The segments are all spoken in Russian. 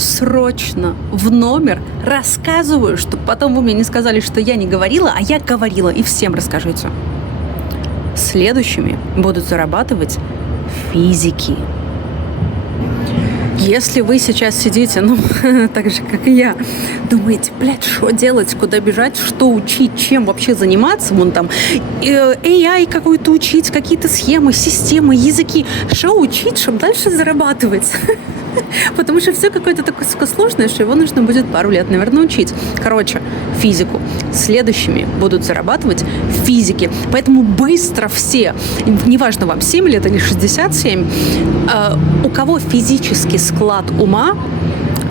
срочно в номер, рассказываю, чтобы потом вы мне не сказали, что я не говорила, а я говорила, и всем расскажите. Следующими будут зарабатывать физики. Если вы сейчас сидите, так же, как и я, думаете, что делать, куда бежать, что учить, чем вообще заниматься, вон там AI какой-то учить, какие-то схемы, системы, языки, что учить, чтобы дальше зарабатывать. Потому что все какое-то такое сложное, что его нужно будет пару лет, наверное, учить. Физику. Следующими будут зарабатывать физики. Поэтому быстро все, неважно вам 7 лет или 67, у кого физический склад ума,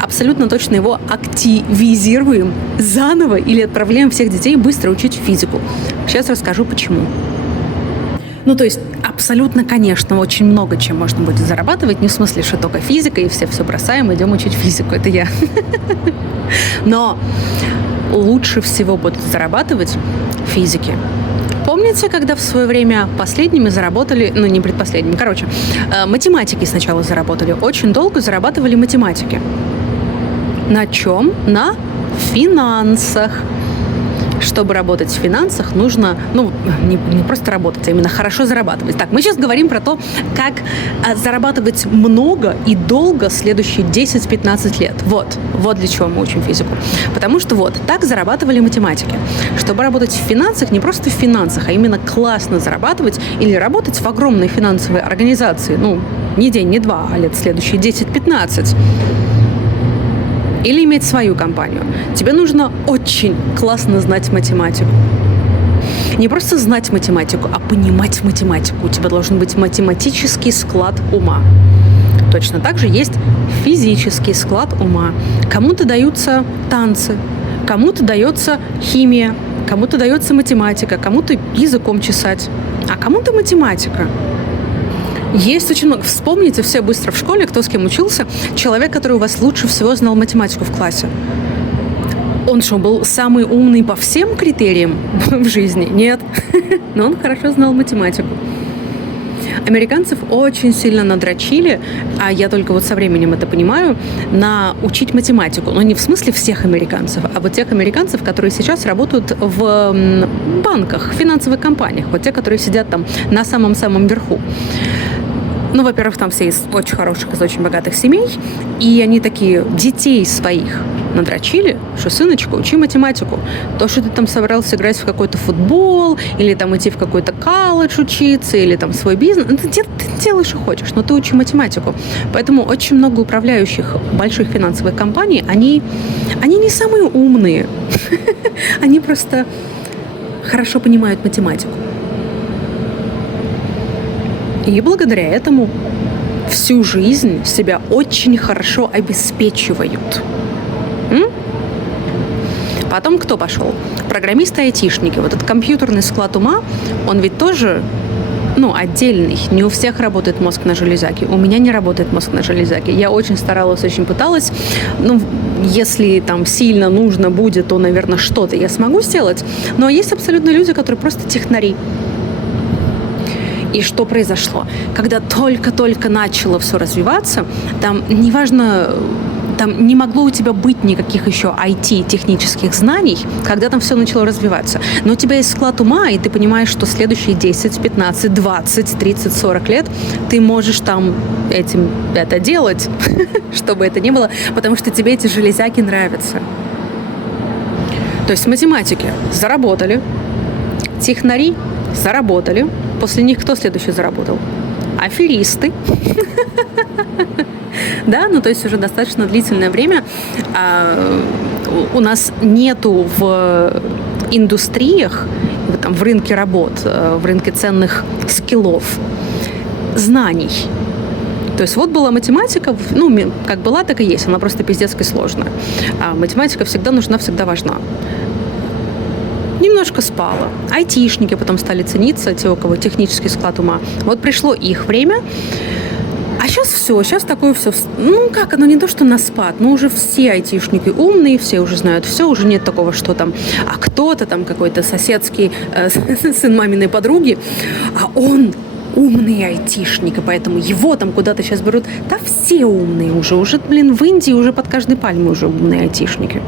абсолютно точно его активизируем заново или отправляем всех детей быстро учить физику. Сейчас расскажу, почему. То есть абсолютно, конечно, очень много чем можно будет зарабатывать, не в смысле, что только физика, и все бросаем, идем учить физику, это я. Но лучше всего будут зарабатывать физики. Помните, когда в свое время последними заработали, не предпоследними, математики сначала заработали, очень долго зарабатывали математики. На чем? На финансах. Чтобы работать в финансах, нужно, не просто работать, а именно хорошо зарабатывать. Так, мы сейчас говорим про то, как зарабатывать много и долго следующие 10-15 лет. Вот для чего мы учим физику. Потому что так зарабатывали математики. Чтобы работать в финансах, не просто в финансах, а именно классно зарабатывать или работать в огромной финансовой организации, не день, не два, а лет следующие 10-15. Или иметь свою компанию. Тебе нужно очень классно знать математику. Не просто знать математику, а понимать математику. У тебя должен быть математический склад ума. Точно так же есть физический склад ума. Кому-то даются танцы, кому-то дается химия, кому-то дается математика, кому-то языком чесать, а кому-то математика. Есть очень много. Вспомните все быстро в школе, кто с кем учился. Человек, который у вас лучше всего знал математику в классе. Он что, был самый умный по всем критериям в жизни? Нет. Но он хорошо знал математику. Американцев очень сильно надрочили, а я только со временем это понимаю, на учить математику. Но не в смысле всех американцев, а тех американцев, которые сейчас работают в банках, финансовых компаниях. Те, которые сидят там на самом-самом верху. Во-первых, там все из очень хороших, из очень богатых семей, и они такие детей своих надрочили, что, сыночка, учи математику. То, что ты там собрался играть в какой-то футбол, или там идти в какой-то колледж учиться, или там свой бизнес, ты делай, что хочешь, но ты учи математику. Поэтому очень много управляющих больших финансовых компаний, они не самые умные, они просто хорошо понимают математику. И благодаря этому всю жизнь себя очень хорошо обеспечивают. Потом кто пошел? Программисты-айтишники. Этот компьютерный склад ума, он ведь тоже, отдельный. Не у всех работает мозг на железяке. У меня не работает мозг на железяке. Я очень старалась, очень пыталась. Если там сильно нужно будет, то, наверное, что-то я смогу сделать. Но есть абсолютно люди, которые просто технари. И что произошло? Когда только-только начало все развиваться, там, неважно, там не могло у тебя быть никаких еще IT-технических знаний, когда там все начало развиваться. Но у тебя есть склад ума, и ты понимаешь, что следующие 10, 15, 20, 30, 40 лет ты можешь там это делать, чтобы это не было, потому что тебе эти железяки нравятся. То есть математики заработали, технари заработали. После них кто следующий заработал? Аферисты. Да, то есть уже достаточно длительное время у нас нету в индустриях, в рынке работ, в рынке ценных скиллов, знаний. То есть была математика, как была, так и есть, она просто пиздецки сложная. А математика всегда нужна, всегда важна. Немножко спала. Айтишники потом стали цениться, те, у кого технический склад ума. Пришло их время. А сейчас такое все, оно не то, что на спад, но уже все айтишники умные, все уже знают все, уже нет такого, что там, а кто-то там какой-то соседский сын маминой подруги, а он умный айтишник, и поэтому его там куда-то сейчас берут. Да все умные уже, в Индии уже под каждой пальмой уже умные айтишники.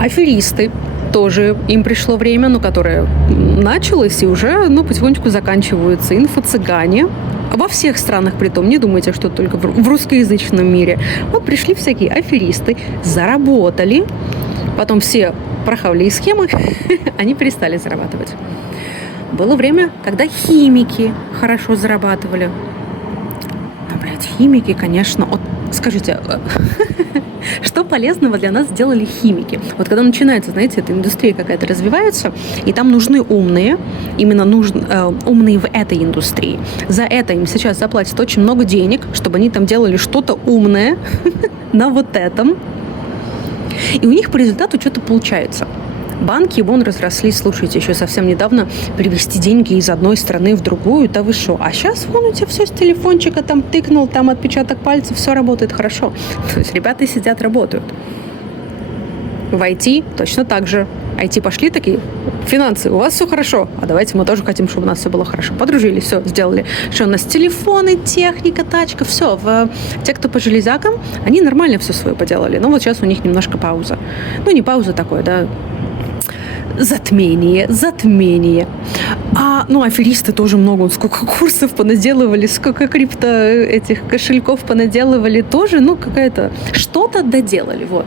Аферисты тоже, им пришло время, которое началось и уже, потихонечку заканчиваются. Инфо-цыгане. Во всех странах, притом, не думайте, что только в русскоязычном мире. Вот пришли всякие аферисты, заработали, потом все прохавали схемы, они перестали зарабатывать. Было время, когда химики хорошо зарабатывали. Химики, конечно. Вот скажите, что полезного для нас сделали химики? Вот когда начинается, знаете, эта индустрия какая-то развивается, и там нужны умные, именно умные в этой индустрии. За это им сейчас заплатят очень много денег, чтобы они там делали что-то умное на вот этом. И у них по результату что-то получается. Банки вон разрослись, слушайте, еще совсем недавно перевести деньги из одной страны в другую, да вы шо? А сейчас вон у тебя все с телефончика, там тыкнул, там отпечаток пальцев, все работает хорошо. То есть ребята сидят, работают. В IT точно так же. IT пошли такие, финансы, у вас все хорошо, а давайте мы тоже хотим, чтобы у нас все было хорошо. Подружились, все, сделали. Что у нас телефоны, техника, тачка, все. Те, кто по железякам, они нормально все свое поделали. Но вот сейчас у них немножко пауза. Не пауза такое, да, затмение. Аферисты тоже много, сколько курсов понаделывали, сколько этих кошельков понаделывали, тоже, какая-то, что-то доделали, вот.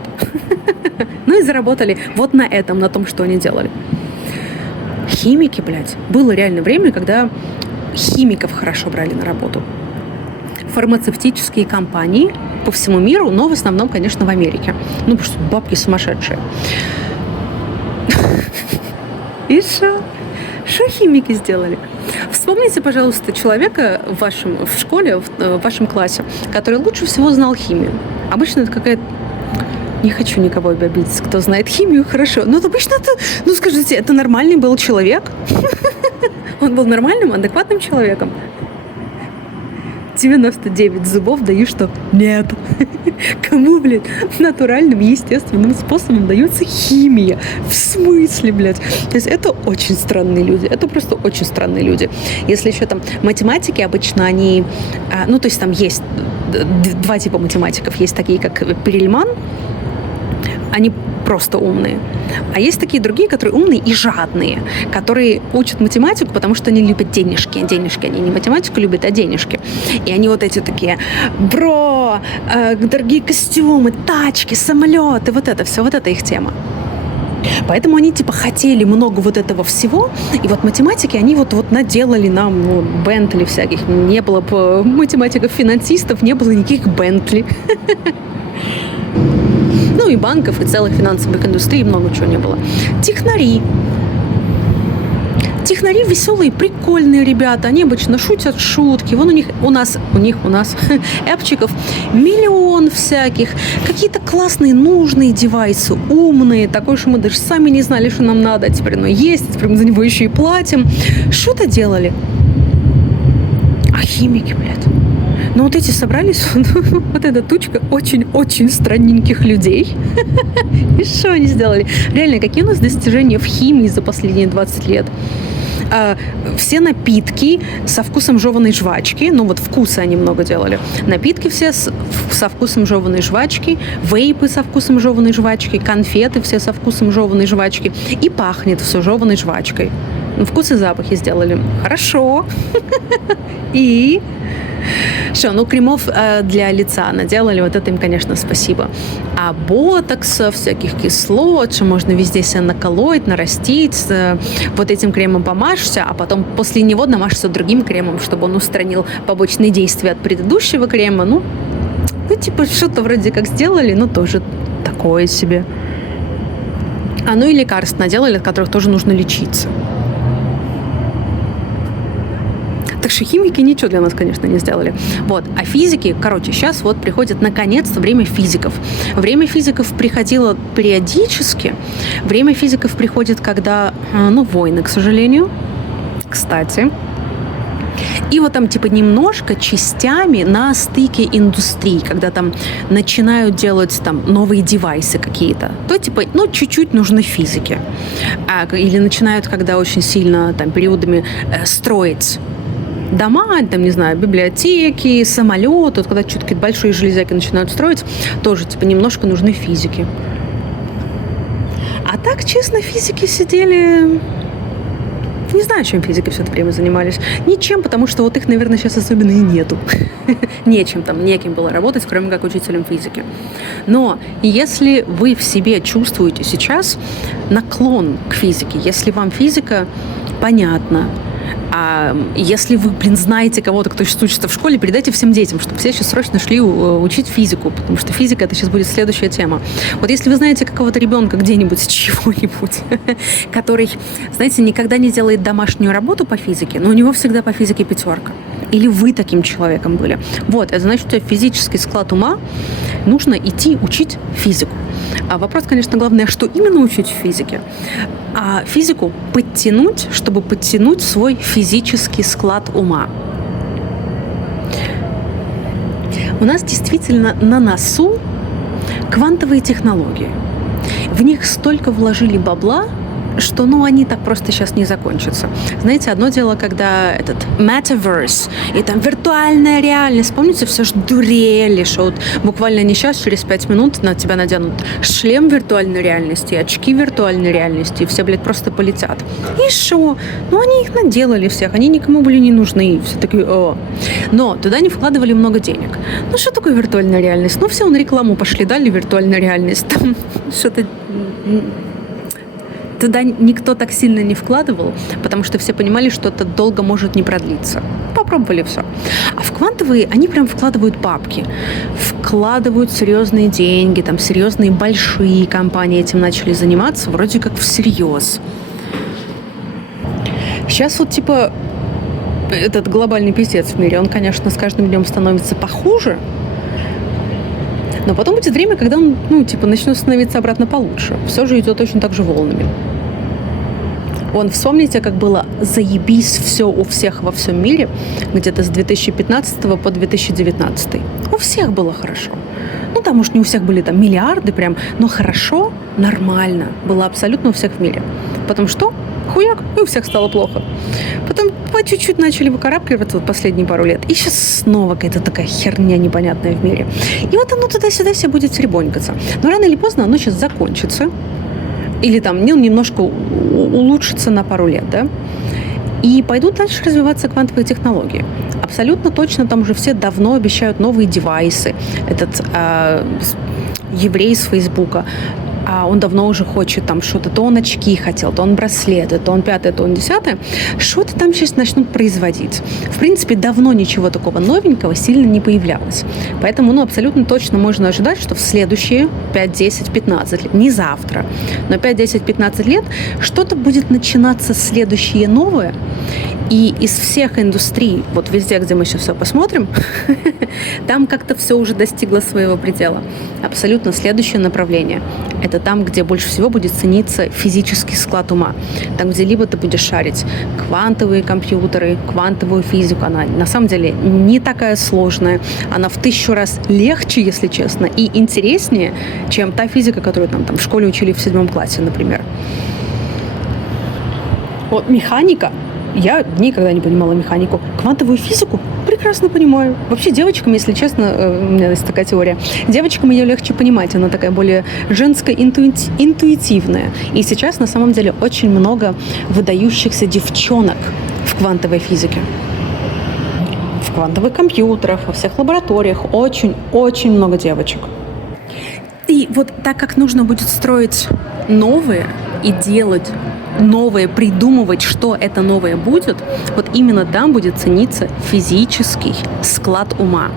И заработали вот на этом, на том, что они делали. Химики, было реально время, когда химиков хорошо брали на работу. Фармацевтические компании по всему миру, но в основном, конечно, в Америке. Потому что бабки сумасшедшие. И что? Что химики сделали? Вспомните, пожалуйста, человека в школе, в вашем классе, который лучше всего знал химию. Обычно это какая-то... Не хочу никого обидеть, кто знает химию, хорошо. Но обычно это, скажите, это нормальный был человек? Он был нормальным, адекватным человеком? 99 зубов даю, что нет. Кому, натуральным, естественным способом дается химия? В смысле, То есть это очень странные люди. Это просто очень странные люди. Если еще там математики обычно, они... то есть там есть два типа математиков. Есть такие, как Перельман. Они просто умные. А есть такие другие, которые умные и жадные, которые учат математику, потому что они любят денежки. Денежки. Они не математику любят, а денежки. И они вот эти такие, дорогие костюмы, тачки, самолеты, вот это их тема. Поэтому они хотели много вот этого всего, и вот математики, они вот наделали нам Бентли всяких. Не было бы математиков-финансистов, не было никаких Бентли. И банков, и целых финансовых индустрий, много чего не было. Технари веселые, прикольные ребята. Они обычно шутят шутки. Вон у нас эпчиков миллион всяких. Какие-то классные, нужные девайсы, умные. Такое, что мы даже сами не знали, что нам надо. А теперь оно есть, теперь мы за него еще и платим. Что-то делали. А химики, вот эти собрались, вот эта тучка очень-очень странненьких людей. И что они сделали? Реально, какие у нас достижения в химии за последние 20 лет? Все напитки со вкусом жеваной жвачки, вкусы они много делали. Напитки все со вкусом жеваной жвачки, вейпы со вкусом жеваной жвачки, конфеты все со вкусом жеваной жвачки. И пахнет все жеваной жвачкой. Вкус и запахи сделали. Хорошо. И... Что, кремов для лица наделали, вот это им, конечно, спасибо. А ботокса, всяких кислот, что можно везде себя наколоть, нарастить, вот этим кремом помажешься, а потом после него намажешься другим кремом, чтобы он устранил побочные действия от предыдущего крема. Что-то вроде как сделали, но тоже такое себе. И лекарств наделали, от которых тоже нужно лечиться. Так что химики ничего для нас, конечно, не сделали. А физики, сейчас приходит наконец-то время физиков. Время физиков приходило периодически. Время физиков приходит, когда, войны, к сожалению. Кстати. И там немножко частями на стыке индустрий, когда там начинают делать новые девайсы какие-то, то чуть-чуть нужны физики. Или начинают, когда очень сильно периодами строить дома, там, не знаю, библиотеки, самолет, вот когда что-то какие-то большие железяки начинают строить, тоже, типа, немножко нужны физики. А так, честно, физики сидели... Не знаю, чем физики все это время занимались. Ничем, потому что вот их, наверное, сейчас особенно и нету. Нечем там, неким было работать, кроме как учителем физики. Но если вы в себе чувствуете сейчас наклон к физике, если вам физика понятна, а если вы, знаете кого-то, кто сейчас учится в школе, передайте всем детям, чтобы все сейчас срочно шли учить физику, потому что физика — это сейчас будет следующая тема. Вот если вы знаете какого-то ребенка где-нибудь, чего-нибудь, который, знаете, никогда не делает домашнюю работу по физике, но у него всегда по физике 5. Или вы таким человеком были. Вот, это значит, у тебя физический склад ума, нужно идти учить физику. А вопрос, конечно, главное, что именно учить в физике. А физику подтянуть, чтобы подтянуть свой физический склад ума. У нас действительно на носу квантовые технологии. В них столько вложили бабла, что, они так просто сейчас не закончатся. Знаете, одно дело, когда этот metaverse и там виртуальная реальность, помните, все ж дурели, что вот буквально не сейчас, через 5 минут на тебя наденут шлем виртуальной реальности, очки виртуальной реальности, и все, просто полетят. И что? Они их наделали всех, они никому были не нужны, и все такие, Но туда не вкладывали много денег. Что такое виртуальная реальность? Все на рекламу пошли, дали виртуальную реальность, там что-то... Туда никто так сильно не вкладывал, потому что все понимали, что это долго может не продлиться. Попробовали все. А в квантовые они прям вкладывают бабки. Вкладывают серьезные деньги, там серьезные большие компании этим начали заниматься, вроде как всерьез. Сейчас вот этот глобальный пиздец в мире, он, конечно, с каждым днем становится похуже, но потом будет время, когда он, начнет становиться обратно получше. Все же идет точно так же волнами. Вспомните, как было заебись все у всех во всем мире, где-то с 2015 по 2019. У всех было хорошо. Там, может, не у всех были там миллиарды прям, но хорошо, нормально было абсолютно у всех в мире. Потом что? Хуяк, и у всех стало плохо. Потом по чуть-чуть начали выкарабкиваться последние пару лет. И сейчас снова какая-то такая херня непонятная в мире. И вот оно туда-сюда все будет теребонькаться. Но рано или поздно оно сейчас закончится. Или там немножко улучшится на пару лет, да? И пойдут дальше развиваться квантовые технологии. Абсолютно точно там уже все давно обещают новые девайсы. Этот еврей с Фейсбука, он давно уже хочет там что-то, то он очки хотел, то он браслеты, то он 5, то он 10. Что-то там сейчас начнут производить. В принципе, давно ничего такого новенького сильно не появлялось. Поэтому, абсолютно точно можно ожидать, что в следующие 5, 10, 15 лет, не завтра, но 5, 10, 15 лет что-то будет начинаться следующее новое. И из всех индустрий, вот везде, где мы сейчас все посмотрим, там как-то все уже достигло своего предела. Абсолютно следующее направление – это там, где больше всего будет цениться физический склад ума. Там, где либо ты будешь шарить квантовые компьютеры, квантовую физику. Она на самом деле не такая сложная. Она в 1000 раз легче, если честно, и интереснее, чем та физика, которую там в школе учили в 7 классе, например. Вот механика. Я никогда не понимала механику. Квантовую физику прекрасно понимаю. Вообще девочкам, если честно, у меня есть такая теория, девочкам ее легче понимать. Она такая более женская, интуитивная. И сейчас на самом деле очень много выдающихся девчонок в квантовой физике. В квантовых компьютерах, во всех лабораториях. Очень много девочек. И вот так как нужно будет строить новые и делать новое, придумывать, что это новое будет, вот именно там будет цениться физический склад ума.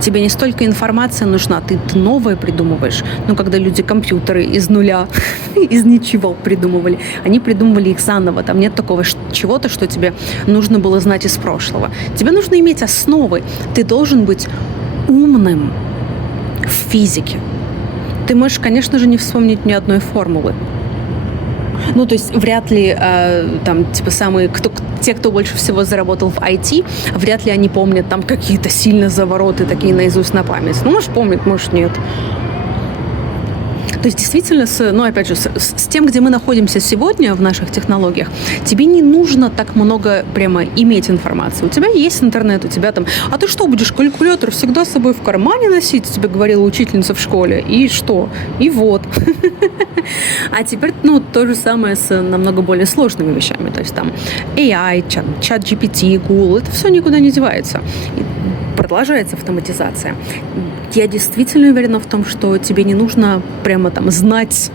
Тебе не столько информация нужна, ты новое придумываешь. Когда люди компьютеры из нуля, из ничего придумывали, они придумывали их заново. Там нет такого чего-то, что тебе нужно было знать из прошлого. Тебе нужно иметь основы. Ты должен быть умным в физике. Ты можешь, конечно же, не вспомнить ни одной формулы. То есть вряд ли те, кто больше всего заработал в IT, вряд ли они помнят там какие-то сильно завороты такие наизусть на память. Может, помнят, может, нет. То есть действительно, опять же, с тем, где мы находимся сегодня в наших технологиях, тебе не нужно так много прямо иметь информации. У тебя есть интернет, у тебя там... А ты что, будешь калькулятор всегда с собой в кармане носить, тебе говорила учительница в школе? И что? И вот. А теперь, то же самое с намного более сложными вещами. То есть там AI, чат GPT, Google, это все никуда не девается. И продолжается автоматизация. Я действительно уверена в том, что тебе не нужно прямо там знать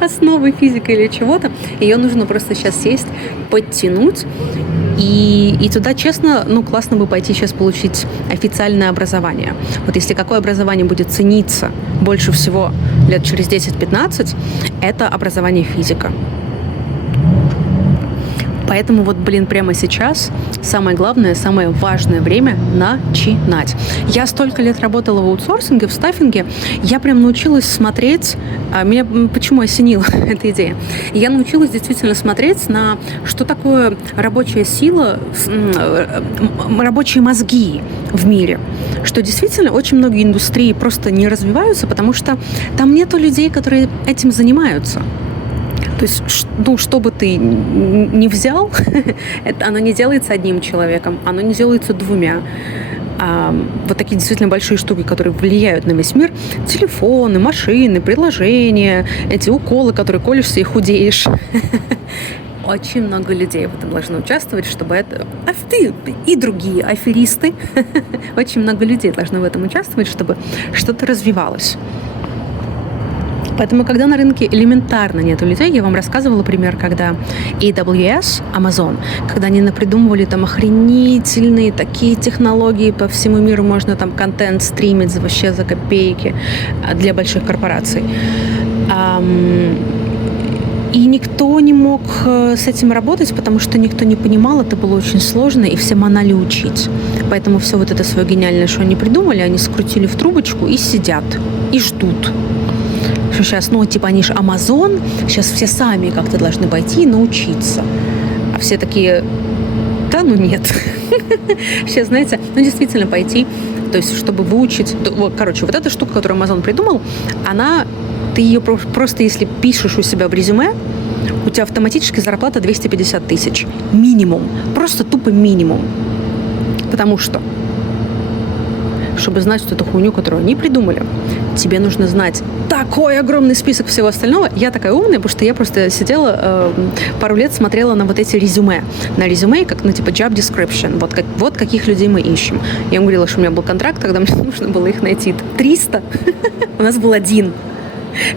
основы физики или чего-то. Ее нужно просто сейчас сесть, подтянуть. И туда, честно, классно бы пойти сейчас получить официальное образование. Вот если какое образование будет цениться больше всего лет через 10-15, это образование физика. Поэтому прямо сейчас самое главное, самое важное время начинать. Я столько лет работала в аутсорсинге, в стаффинге, я прям научилась смотреть, меня почему осенила эта идея, я научилась действительно смотреть на что такое рабочая сила, рабочие мозги в мире, что действительно очень многие индустрии просто не развиваются, потому что там нету людей, которые этим занимаются. То есть, что бы ты ни взял, оно не делается одним человеком, оно не делается двумя. Вот такие действительно большие штуки, которые влияют на весь мир. Телефоны, машины, приложения, эти уколы, которые колешься и худеешь. Очень много людей в этом должны участвовать, чтобы это... И другие аферисты. Очень много людей должны в этом участвовать, чтобы что-то развивалось. Поэтому, когда на рынке элементарно нету людей, я вам рассказывала пример, когда AWS, Amazon, когда они напридумывали там охренительные такие технологии по всему миру, можно там контент стримить вообще за копейки для больших корпораций. И никто не мог с этим работать, потому что никто не понимал, это было очень сложно, и все манали учить. Поэтому все вот это свое гениальное, что они придумали, они скрутили в трубочку и сидят, и ждут. Что сейчас, они же Amazon, сейчас все сами как-то должны пойти и научиться. А все такие, нет. Сейчас, знаете, действительно пойти, то есть, чтобы выучить... вот эта штука, которую Amazon придумал, ты ее просто, если пишешь у себя в резюме, у тебя автоматически зарплата 250 тысяч. Минимум. Просто тупо минимум. Потому что, чтобы знать вот эту хуйню, которую они придумали, тебе нужно знать такой огромный список всего остального. Я такая умная, потому что я просто сидела пару лет, смотрела на вот эти резюме. На резюме, как типа job description. Вот каких людей мы ищем. Я им говорила, что у меня был контракт, когда мне нужно было их найти 300. У нас был 1.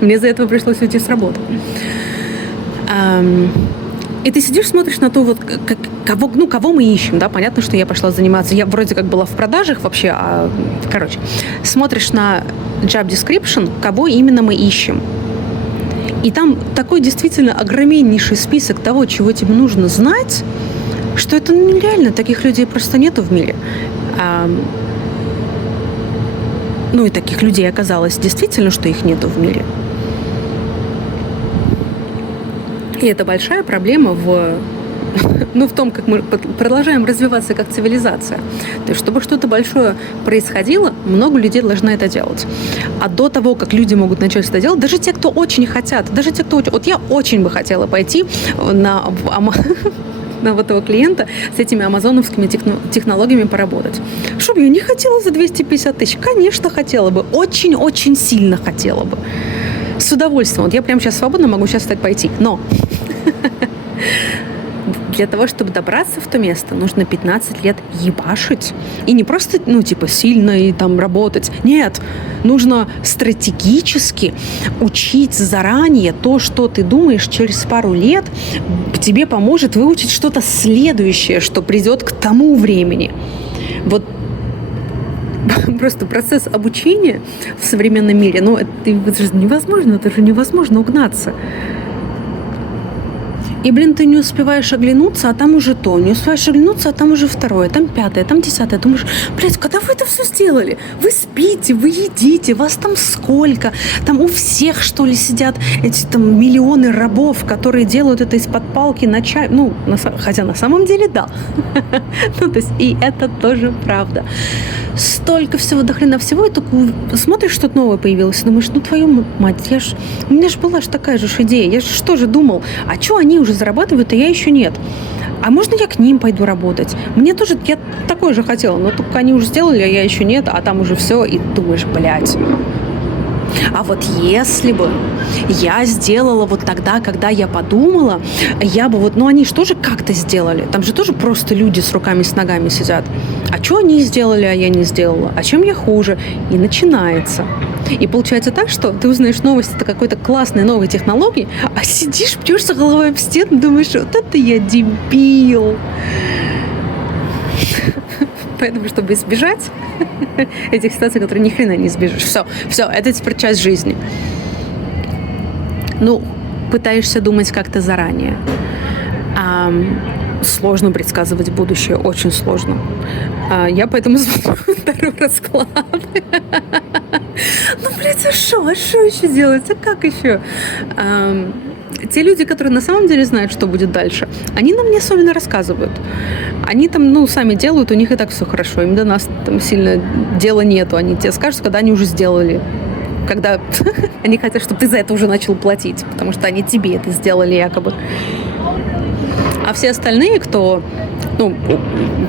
Мне из-за этого пришлось уйти с работы. И ты сидишь, смотришь на то, кого мы ищем, да, понятно, что я пошла заниматься, я вроде как была в продажах вообще, смотришь на job description, кого именно мы ищем. И там такой действительно огромнейший список того, чего тебе нужно знать, что это нереально, таких людей просто нету в мире. И таких людей оказалось действительно, что их нету в мире. И это большая проблема в том, как мы продолжаем развиваться как цивилизация. То есть, чтобы что-то большое происходило, много людей должны это делать. А до того, как люди могут начать это делать, даже те, кто очень хотят, вот я очень бы хотела пойти на вот этого клиента с этими амазоновскими технологиями поработать. Что бы я не хотела за 250 тысяч? Конечно, хотела бы. Очень-очень сильно хотела бы. С удовольствием. Вот я прямо сейчас свободно могу сейчас встать пойти. Но для того, чтобы добраться в то место, нужно 15 лет ебашить. И не просто, сильно и там работать. Нет, нужно стратегически учить заранее то, что ты думаешь через пару лет, тебе поможет выучить что-то следующее, что придет к тому времени. Вот просто процесс обучения в современном мире, это же невозможно угнаться. И, ты не успеваешь оглянуться, а там уже то. Не успеваешь оглянуться, а там уже второе, там пятое, там десятое. Думаешь, когда вы это все сделали? Вы спите, вы едите, вас там сколько? Там у всех, что ли, сидят эти там миллионы рабов, которые делают это из-под палки на чай. Хотя на самом деле да. То есть и это тоже правда. столько всего, до хрена всего, и такой смотришь, что-то новое появилось, и думаешь, ну твою мать, у меня же была такая же идея, я же что же думал, а что они уже зарабатывают, а я еще нет. А можно я к ним пойду работать? Мне тоже, я такое же хотела, но только они уже сделали, а я еще нет, а там уже все, и думаешь, блядь. А вот если бы я сделала вот тогда, когда я подумала, я бы они же тоже как-то сделали. Там же тоже просто люди с руками, с ногами сидят. А что они сделали, а я не сделала? А чем я хуже? И начинается. И получается так, что ты узнаешь новость о какой-то классной новой технологии, а сидишь, бьешься головой об стену, думаешь, вот это я дебил. Поэтому, чтобы избежать этих ситуаций, которые ни хрена не избежишь. Все, это теперь часть жизни. Пытаешься думать как-то заранее. Сложно предсказывать будущее, очень сложно. Я поэтому смотрю второй расклад. Блядь, а что еще делать? А как еще? Те люди, которые на самом деле знают, что будет дальше, они нам не особенно рассказывают. Они там, сами делают, у них и так все хорошо. Им до нас там сильно дела нету. Они тебе скажут, когда они уже сделали. Когда они хотят, чтобы ты за это уже начал платить. Потому что они тебе это сделали якобы. А все остальные, кто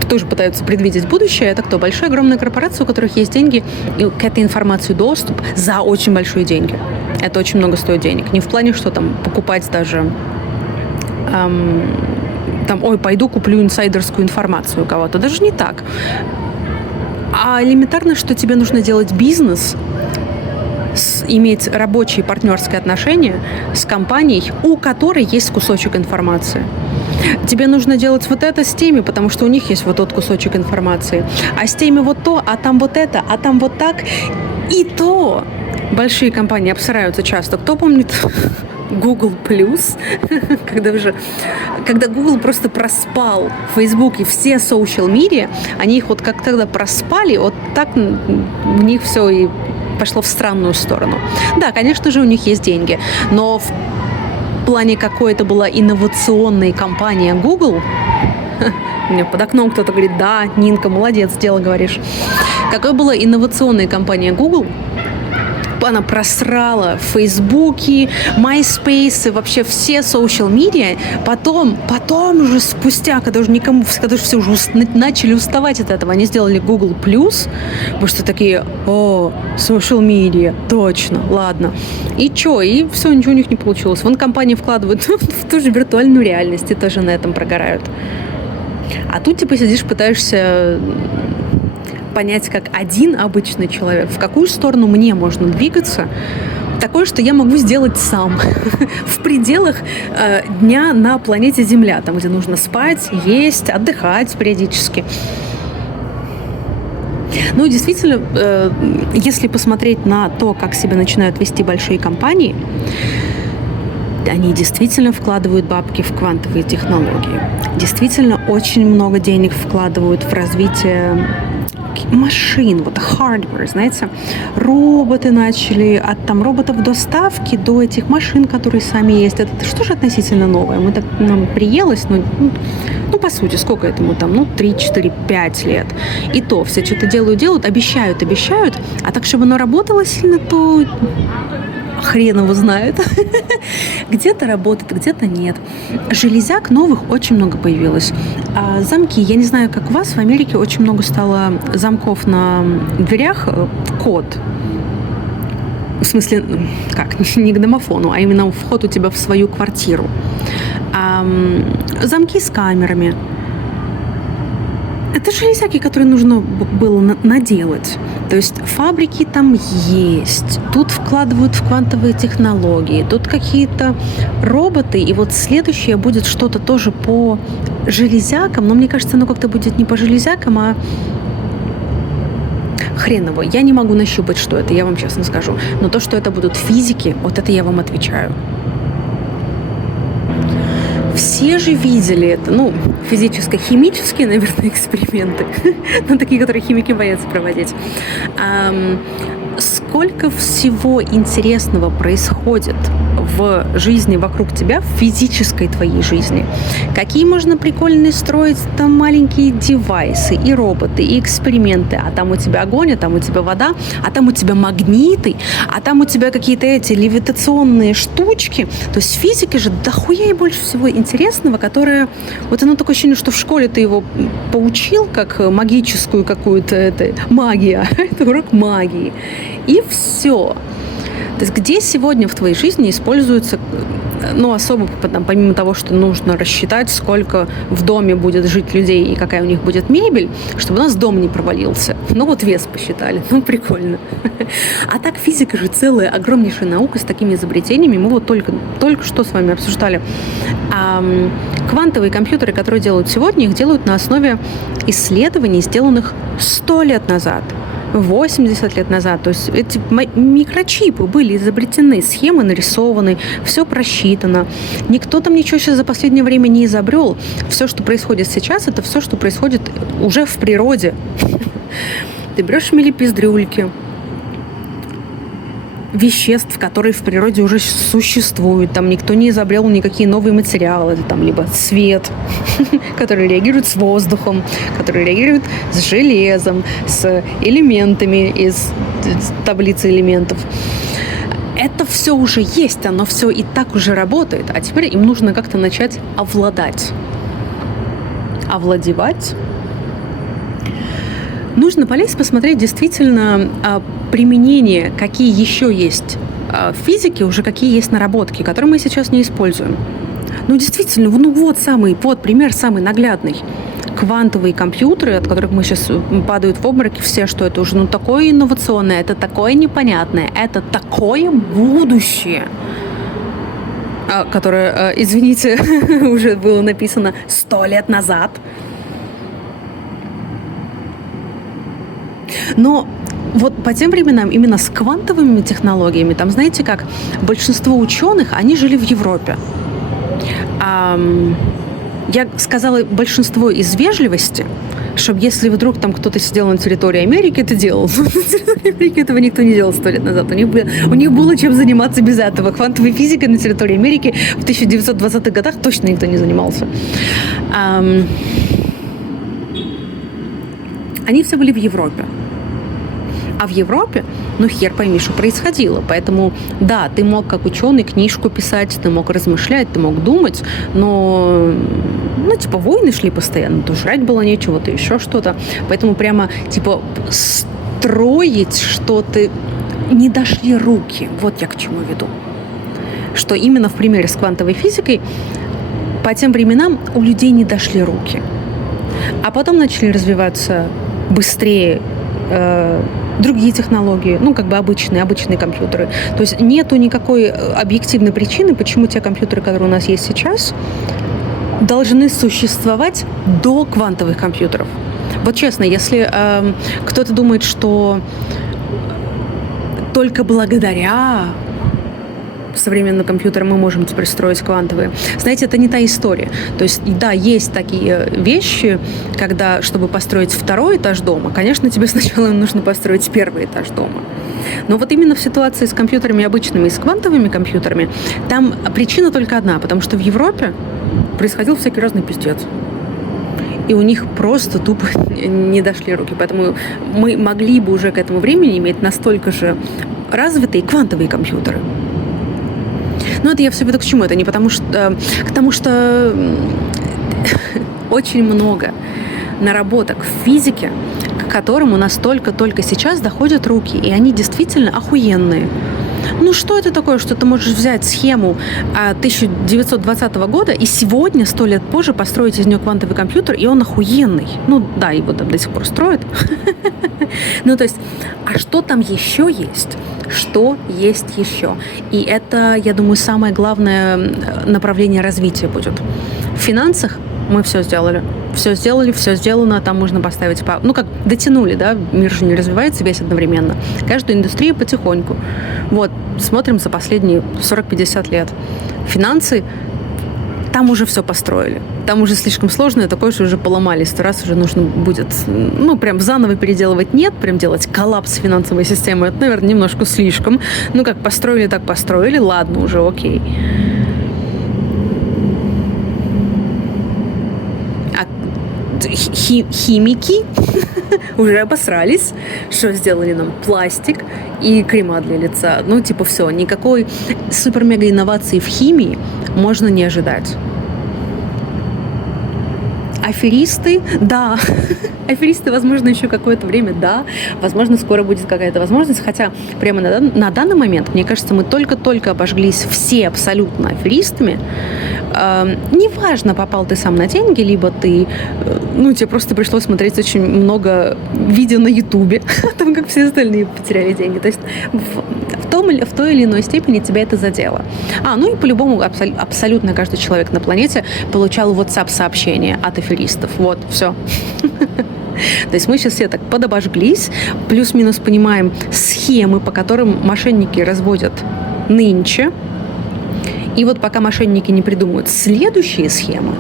тоже пытаются предвидеть будущее, это кто? Большие, огромные корпорации, у которых есть деньги и к этой информации доступ за очень большие деньги. Это очень много стоит денег. Не в плане, что там покупать даже пойду куплю инсайдерскую информацию у кого-то. Даже не так. А элементарно, что тебе нужно делать бизнес, иметь рабочие партнерские отношения с компанией, у которой есть кусочек информации. Тебе нужно делать вот это с теми, потому что у них есть вот тот кусочек информации. А с теми вот то, а там вот это, а там вот так. И то большие компании обсираются часто. Кто помнит Google+, когда Google просто проспал Facebook и все social media, они их как тогда проспали, вот так у них все и пошло в странную сторону. Да, конечно же, у них есть деньги, но в плане какой это была инновационная компания Google, у меня под окном кто-то говорит, да, Нинка, молодец, дело говоришь. Какой была инновационная компания Google, она просрала Фейсбуки, MySpace, вообще все social media. Потом уже спустя, когда уже все уже начали уставать от этого, они сделали Google+, потому что такие, social media, точно, ладно. И что? И все, ничего у них не получилось. Вон компании вкладывают в ту же виртуальную реальность и тоже на этом прогорают. А тут сидишь, пытаешься понять, как один обычный человек, в какую сторону мне можно двигаться, такое, что я могу сделать сам в пределах дня на планете Земля, там, где нужно спать, есть, отдыхать периодически. Действительно, если посмотреть на то, как себя начинают вести большие компании, они действительно вкладывают бабки в квантовые технологии, действительно очень много денег вкладывают в развитие машин, hardware, знаете, роботы начали, от роботов доставки до этих машин, которые сами есть. Это что же относительно новое? Нам приелось, по сути, сколько этому 3, 4, 5 лет. И то все что-то делают, обещают, а так, чтобы оно работало сильно, то хрен его знает. Где-то работает, где-то нет. Железяк новых очень много появилось. Замки, я не знаю, как у вас, в Америке очень много стало замков на дверях в код. В смысле, не к домофону, а именно вход у тебя в свою квартиру. Замки с камерами. Это железяки, которые нужно было наделать. То есть фабрики там есть, тут вкладывают в квантовые технологии, тут какие-то роботы, и следующее будет что-то тоже по железякам, но мне кажется, оно как-то будет не по железякам, а хрен его. Я не могу нащупать, что это, я вам честно скажу. Но то, что это будут физики, вот это я вам отвечаю. Все же видели это, физическо-химические, наверное, эксперименты, но такие, которые химики боятся проводить. Сколько всего интересного происходит в жизни вокруг тебя, в физической твоей жизни. Какие можно прикольные строить там маленькие девайсы и роботы, и эксперименты. А там у тебя огонь, а там у тебя вода, а там у тебя магниты, а там у тебя какие-то эти левитационные штучки. То есть в физике же дохуя и больше всего интересного, которое... Вот оно такое ощущение, что в школе ты его поучил, как магическую какую-то магия. Это урок магии. И все. То есть где сегодня в твоей жизни используется, особо там, помимо того, что нужно рассчитать, сколько в доме будет жить людей и какая у них будет мебель, чтобы у нас дом не провалился. Вот вес посчитали, прикольно. А так физика же целая огромнейшая наука с такими изобретениями. Мы вот только что с вами обсуждали. Квантовые компьютеры, которые делают сегодня, их делают на основе исследований, сделанных 100 лет назад. 80 лет назад. То есть эти микрочипы были изобретены, схемы нарисованы, все просчитано. Никто там ничего сейчас за последнее время не изобрел. Все, что происходит сейчас, это все, что происходит уже в природе. Ты берешь милипиздрюльки, веществ, которые в природе уже существуют. Там никто не изобрел никакие новые материалы. Это там либо свет, который реагирует с воздухом, который реагирует с железом, с элементами из таблицы элементов. Это все уже есть, оно все и так уже работает. А теперь им нужно как-то начать овладевать. Нужно полезть посмотреть действительно применения, какие еще есть в физике, уже какие есть наработки, которые мы сейчас не используем. Действительно, пример самый наглядный. Квантовые компьютеры, от которых мы сейчас падают в обмороки все, что это уже такое инновационное, это такое непонятное, это такое будущее, которое, извините, уже было написано 100 лет назад. Но вот по тем временам именно с квантовыми технологиями, там, знаете как, большинство ученых, они жили в Европе. Я сказала большинство из вежливости, чтобы если вдруг там кто-то сидел на территории Америки, это делал. На территории Америки этого никто не делал 100 лет назад. У них было чем заниматься без этого. Квантовой физикой на территории Америки в 1920-х годах точно никто не занимался. Они все были в Европе. А в Европе, хер пойми, что происходило. Поэтому, да, ты мог как ученый книжку писать, ты мог размышлять, ты мог думать, но, войны шли постоянно, то жрать было нечего, то еще что-то. Поэтому прямо, строить что-то не дошли руки. Вот я к чему веду. Что именно в примере с квантовой физикой по тем временам у людей не дошли руки. А потом начали развиваться быстрее другие технологии, обычные компьютеры. То есть нету никакой объективной причины, почему те компьютеры, которые у нас есть сейчас, должны существовать до квантовых компьютеров. Вот честно, если кто-то думает, что только благодаря современным компьютерам мы можем теперь строить квантовые. Знаете, это не та история. То есть, да, есть такие вещи, когда, чтобы построить второй этаж дома, конечно, тебе сначала нужно построить первый этаж дома. Но вот именно в ситуации с компьютерами обычными и с квантовыми компьютерами, там причина только одна, потому что в Европе происходил всякий разный пиздец. И у них просто тупо не дошли руки. Поэтому мы могли бы уже к этому времени иметь настолько же развитые квантовые компьютеры. Но это я все веду к чему? Это не потому что... К тому, что очень много наработок в физике, к которым у нас только сейчас доходят руки, и они действительно охуенные. Что это такое, что ты можешь взять схему 1920 года и сегодня, 100 лет позже, построить из нее квантовый компьютер, и он охуенный. Да, его там до сих пор строят. То есть, а что там еще есть? Что есть еще? И это, я думаю, самое главное направление развития будет. В финансах мы все сделали. Все сделали, все сделано, там можно поставить... дотянули, да? Мир же не развивается весь одновременно. Каждая индустрия потихоньку. Вот, смотрим за последние 40-50 лет. Финансы там уже все построили. Там уже слишком сложно, и такое, что уже поломали 100 раз, уже нужно будет, ну, прям заново переделывать нет, прям делать коллапс финансовой системы, это, наверное, немножко слишком. Ну, как построили, так построили, ладно, уже окей. Химики уже обосрались, что сделали нам пластик и крема для лица. Ну, типа, все, никакой супер-мега инновации в химии можно не ожидать. Аферисты, да. Аферисты, возможно, еще какое-то время, да. Возможно, скоро будет какая-то возможность. Хотя прямо на данный момент, мне кажется, мы только-только обожглись все абсолютно аферистами. Неважно, попал ты сам на деньги, либо ты, ну, тебе просто пришлось смотреть очень много видео на Ютубе о том, как все остальные потеряли деньги. То есть в той или иной степени тебя это задело. Ну и по-любому абсолютно каждый человек на планете получал WhatsApp-сообщения от аферистов. Вот, все. То есть мы сейчас все так подобожглись, плюс-минус понимаем схемы, по которым мошенники разводят нынче. И вот пока мошенники не придумают следующие схемы,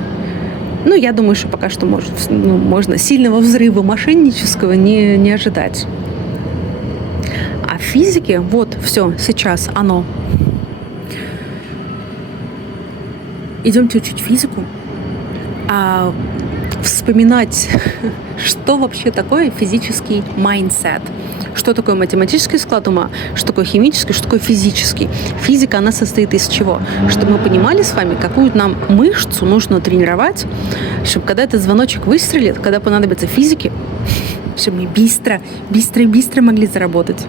ну, я думаю, что пока что можно сильного взрыва мошеннического не ожидать. А в физике, вот, все, сейчас оно. Идемте учить физику, вспоминать, что вообще такое физический майндсет. Что такое математический склад ума, что такое химический, что такое физический. Физика, она состоит из чего? Чтобы мы понимали с вами, какую нам мышцу нужно тренировать, чтобы когда этот звоночек выстрелит, когда понадобятся физики, чтобы мы быстро могли заработать.